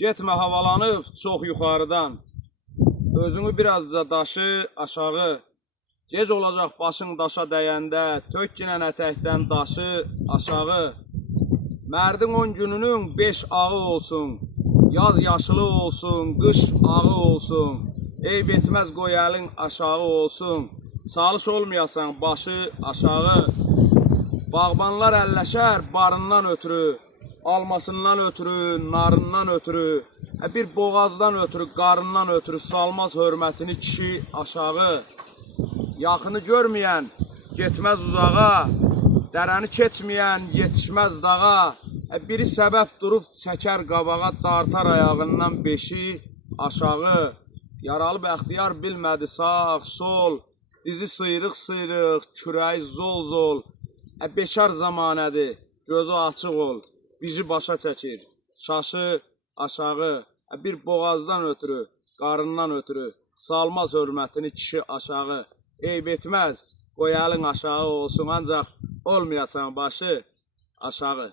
Getmə havalanıb çox yuxarıdan. Özünü birazca daşı aşağı. Gec olacaq başın daşa dəyəndə, tök ginən ətəkdən daşı aşağı. Mərdin 10 gününün 5 ağı olsun. Yaz yaşılı olsun, qış ağı olsun. Eyb etməz qoy əlin aşağı olsun. Çalış olmayasan başı aşağı. Bağbanlar əlləşər barından ötürü, almasından ötürü, narından ötürü, bir boğazdan ötürü, qarından ötürü salmaz hörmətini kişi aşağı. Yaxını görməyən getməz uzağa, dərəni keçməyən yetişməz dağa. Biri səbəb durub çəkər qabağa, dartar ayağından beşi aşağı. Yaralı bəxtiyar bilmədi sağ, sol, dizi sıyrıq-sıyrıq, kürəyi zol-zol. Beşar zamanədir, gözü açıq ol, bizi başa çəkir, şaşı aşağı. Bir boğazdan ötürü, qarından ötürü, salmaz hörmətini kişi aşağı. Eyb etməz, qoy əlin aşağı olsun, ancaq olmayasan başı aşağı.